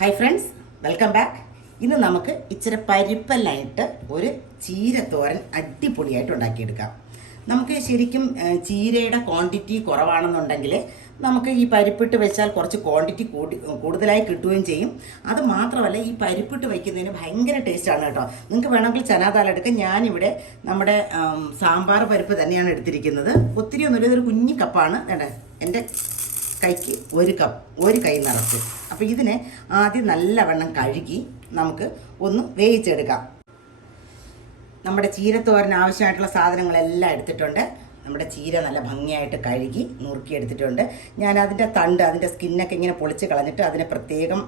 Welcome back ഇന്ന് നമുക്ക് ഇച്ചിരി പരിപ്പല്ലായിട്ട് ഒരു ചീരത്തോരൻ അടിപൊളിയായിട്ട് ഉണ്ടാക്കിയെടുക്കാം. നമുക്ക് ശരിക്കും ചീരയുടെ ക്വാണ്ടിറ്റി കുറവാണെന്നുണ്ടെങ്കിൽ നമുക്ക് ഈ പരിപ്പിട്ട് വെച്ചാൽ കുറച്ച് ക്വാണ്ടിറ്റി കൂടി കൂടുതലായി കിട്ടുകയും ചെയ്യും. അത് മാത്രമല്ല ഈ പരിപ്പിട്ട് വയ്ക്കുന്നതിന് ഭയങ്കര ടേസ്റ്റാണ് കേട്ടോ. നിങ്ങൾക്ക് വേണമെങ്കിൽ ചനാദാൽ എടുക്കാം. ഞാനിവിടെ നമ്മുടെ സാമ്പാർ പരിപ്പ് തന്നെയാണ് എടുത്തിരിക്കുന്നത്. ഒത്തിരി ഒന്നുമില്ല ഇതൊരു കുഞ്ഞി കപ്പാണ് വേണ്ടേ? എന്റെ കൈക്ക് ഒരു കപ്പ് ഒരു കൈ നിറച്ച്. അപ്പോൾ ഇതിനെ ആദ്യം നല്ലവണ്ണം കഴുകി നമുക്ക് ഒന്ന് വേവിച്ചെടുക്കാം. നമ്മുടെ ചീരത്തോരന് ആവശ്യമായിട്ടുള്ള സാധനങ്ങളെല്ലാം എടുത്തിട്ടുണ്ട്. നമ്മുടെ ചീര നല്ല ഭംഗിയായിട്ട് കഴുകി നുറുക്കിയെടുത്തിട്ടുണ്ട്. ഞാൻ അതിന്റെ തണ്ട് അതിന്റെ സ്കിന്നൊക്കെ ഇങ്ങനെ പൊളിച്ച് കളഞ്ഞിട്ട് അതിനെ പ്രത്യേകം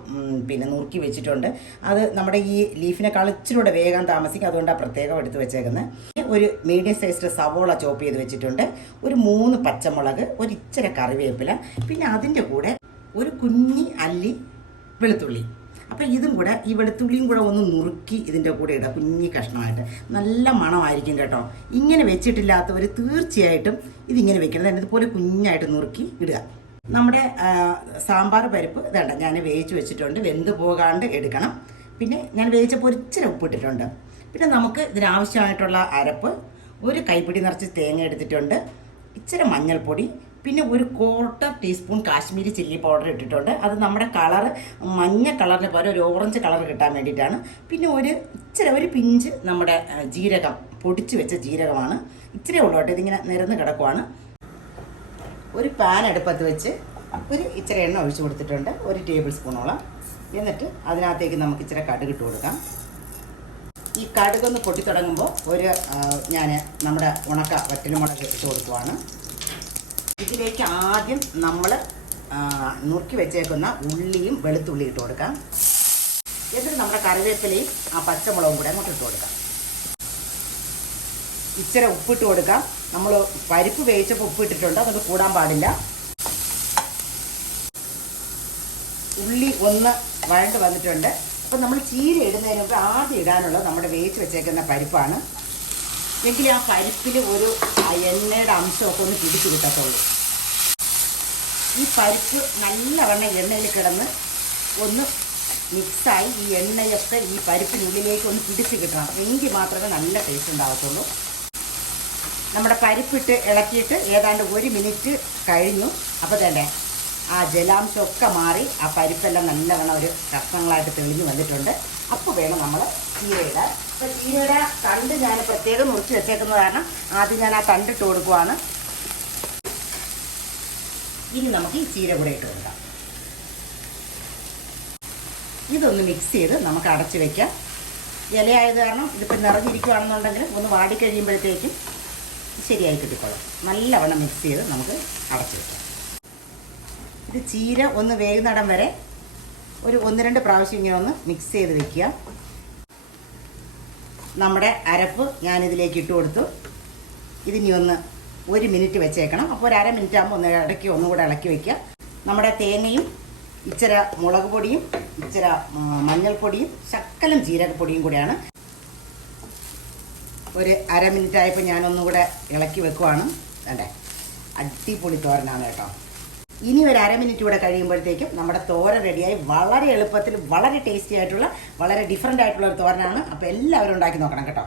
പിന്നെ നുറുക്കി വെച്ചിട്ടുണ്ട്. അത് നമ്മുടെ ഈ ലീഫിനെക്കാൾ കൂടെ വേഗം താമസിക്കും. അതുകൊണ്ടാണ് പ്രത്യേകം എടുത്ത് വെച്ചേക്കുന്നത് ഒരു മീഡിയം സൈസ്ഡ് സവോള ചോപ്പ് ചെയ്ത് വെച്ചിട്ടുണ്ട്. ഒരു മൂന്ന് പച്ചമുളക് ഒരു ഇച്ചിരി കറിവേപ്പില പിന്നെ അതിന്റെ കൂടെ ഒരു കുഞ്ഞി അല്ലി വെളുത്തുള്ളി. അപ്പോൾ ഇതും കൂടെ ഈ വെളുത്തുള്ളിയും കൂടെ ഒന്ന് നുറുക്കി ഇതിന്റെ കൂടെ ഇടുക കുഞ്ഞി കഷ്ണമായിട്ട്. നല്ല മണമായിരിക്കും കേട്ടോ. ഇങ്ങനെ വെച്ചിട്ടില്ലാത്തവർ തീർച്ചയായിട്ടും ഇതിങ്ങനെ വെക്കണം. ഇതുപോലെ കുഞ്ഞായിട്ട് നുറുക്കി ഇടുക. നമ്മുടെ സാമ്പാർ പരിപ്പ് ഇതണ്ട ഞാൻ വേവിച്ച് വെച്ചിട്ടുണ്ട്. വെന്ത് പോകാണ്ട് എടുക്കണം. പിന്നെ ഞാൻ വേവിച്ചപ്പോൾ ഒരിച്ചിരി ഉപ്പിട്ടിട്ടുണ്ട് പിന്നെ നമുക്ക് ഇതിനാവശ്യമായിട്ടുള്ള അരപ്പ് ഒരു കൈപ്പിടി നിറച്ച് തേങ്ങ എടുത്തിട്ടുണ്ട്. ഇച്ചിരി മഞ്ഞൾപ്പൊടി പിന്നെ ഒരു quarter teaspoon Kashmiri chilli powder ഇട്ടിട്ടുണ്ട്. അത് നമ്മുടെ കളർ മഞ്ഞ കളറിന് പകരം ഒരു ഓറഞ്ച് കളർ കിട്ടാൻ വേണ്ടിയിട്ടാണ്. പിന്നെ ഒരു ഇച്ചിരി ഒരു പിഞ്ച് നമ്മുടെ ജീരകം പൊടിച്ച് വെച്ച ജീരകമാണ്. ഇച്ചിരി ഉള്ളൂ കേട്ടോ ഇതിങ്ങനെ നിരന്ന് കിടക്കുവാണ്. ഒരു പാൻ അടുപ്പത്ത് വെച്ച് ഒരു ഇച്ചിരി എണ്ണ ഒഴിച്ചു കൊടുത്തിട്ടുണ്ട് ഒരു ടേബിൾ സ്പൂണോളം എന്നിട്ട് അതിനകത്തേക്ക് നമുക്ക് ഇച്ചിരി കടുക് ഇട്ട് കൊടുക്കാം. ഈ കടുകൊന്ന് പൊട്ടി തുടങ്ങുമ്പോൾ ഒരു ഞാൻ നമ്മുടെ ഉണക്ക വറ്റൽമുളക് ഇട്ട് കൊടുക്കുവാണ്. ഇതിലേക്ക് ആദ്യം നമ്മൾ നുറുക്കി വെച്ചേക്കുന്ന ഉള്ളിയും വെളുത്തുള്ളി ഇട്ട് കൊടുക്കാം. എന്നിട്ട് നമ്മുടെ കറിവേപ്പിലയും ആ പച്ചമുളകും കൂടെ അങ്ങോട്ട് ഇട്ട് കൊടുക്കാം. ഇച്ചിരി ഉപ്പിട്ട് കൊടുക്കാം. നമ്മൾ പരിപ്പ് വേവിച്ചപ്പോൾ ഉപ്പിട്ടിട്ടുണ്ട് അതൊക്കെ കൂടാൻ പാടില്ല. ഉള്ളി ഒന്ന് വഴണ്ട് വന്നിട്ടുണ്ട്. അപ്പം നമ്മൾ ചീര ഇടുന്നതിന് മുമ്പ് ആദ്യം ഇടാനുള്ളത് നമ്മുടെ വേവിച്ച് വെച്ചേക്കുന്ന പരിപ്പാണ്. എങ്കിൽ ആ പരിപ്പിൽ ഒരു എണ്ണയുടെ അംശമൊക്കെ ഒന്ന് പിടിച്ചു കിട്ടത്തുള്ളൂ. ഈ പരിപ്പ് നല്ലവണ്ണം എണ്ണയിൽ കിടന്ന് ഒന്ന് മിക്സായി ഈ എണ്ണയൊക്കെ ഈ പരിപ്പിനുള്ളിലേക്ക് ഒന്ന് പിടിച്ച് കിട്ടണം. എങ്കിൽ മാത്രമേ നല്ല ടേസ്റ്റ് ഉണ്ടാകത്തുള്ളൂ നമ്മുടെ പരിപ്പിട്ട് ഇളക്കിയിട്ട് ഏതാണ്ട് ഒരു മിനിറ്റ് കഴിഞ്ഞു. അപ്പോൾ തന്നെ ആ ജലാംശമൊക്കെ മാറി ആ പരിപ്പെല്ലാം നല്ലവണ്ണം ഒരു കഷ്ണങ്ങളായിട്ട് തെളിഞ്ഞു വന്നിട്ടുണ്ട്. അപ്പോൾ വേണം നമ്മൾ ചീര ഇടാൻ അപ്പോൾ ചീരയുടെ തണ്ട് ഞാൻ പ്രത്യേകം മുറിച്ച് വെച്ചേക്കുന്നത് കാരണം ആദ്യം ഞാൻ ആ തണ്ടിട്ട് കൊടുക്കുവാണ്. ഇനി നമുക്ക് ഈ ചീര കൂടെ ഇട്ട് കൊടുക്കാം. ഇതൊന്ന് മിക്സ് ചെയ്ത് നമുക്ക് അടച്ചു വെക്കാം. ഇലയായത് കാരണം ഇതിപ്പോൾ നിറഞ്ഞിരിക്കുകയാണെന്നുണ്ടെങ്കിൽ ഒന്ന് വാടിക്കഴിയുമ്പോഴത്തേക്കും ശരിയായി കിട്ടിക്കോളും. നല്ലവണ്ണം മിക്സ് ചെയ്ത് നമുക്ക് അടച്ചു വെക്കാം. ഇത് ചീര ഒന്ന് വേകുന്നിടം വരെ ഒരു ഒന്ന് രണ്ട് പ്രാവശ്യം ഇങ്ങനെ ഒന്ന് മിക്സ് ചെയ്ത് വെക്കുക. നമ്മുടെ അരപ്പ് ഞാനിതിലേക്ക് ഇട്ട് കൊടുത്തു. ഇതിനി ഒന്ന് ഒരു മിനിറ്റ് വെച്ചേക്കണം. അപ്പോൾ ഒരു അര മിനിറ്റ് ആകുമ്പോൾ ഒന്ന് ഇടയ്ക്ക് ഒന്നും കൂടെ ഇളക്കി വയ്ക്കുക നമ്മുടെ തേങ്ങയും ഇച്ചിര മുളക് പൊടിയും ഇച്ചിര മഞ്ഞൾപ്പൊടിയും ശക്കലം ജീരകപ്പൊടിയും കൂടിയാണ്. ഒരു അര മിനിറ്റ് ആയപ്പോൾ ഞാനൊന്നുകൂടെ ഇളക്കി വെക്കുവാണ്. അല്ലേ അടിപൊളി തോരനാണ് കേട്ടോ. ഇനി ഒരു അര മിനിറ്റ് കൂടെ കഴിയുമ്പോഴത്തേക്കും നമ്മുടെ തോര റെഡിയായി വളരെ എളുപ്പത്തിൽ വളരെ ടേസ്റ്റി ആയിട്ടുള്ള വളരെ ഡിഫറെന്റ് ആയിട്ടുള്ള ഒരു തോരനാണ്. അപ്പോൾ എല്ലാവരും ഉണ്ടാക്കി നോക്കണം കേട്ടോ.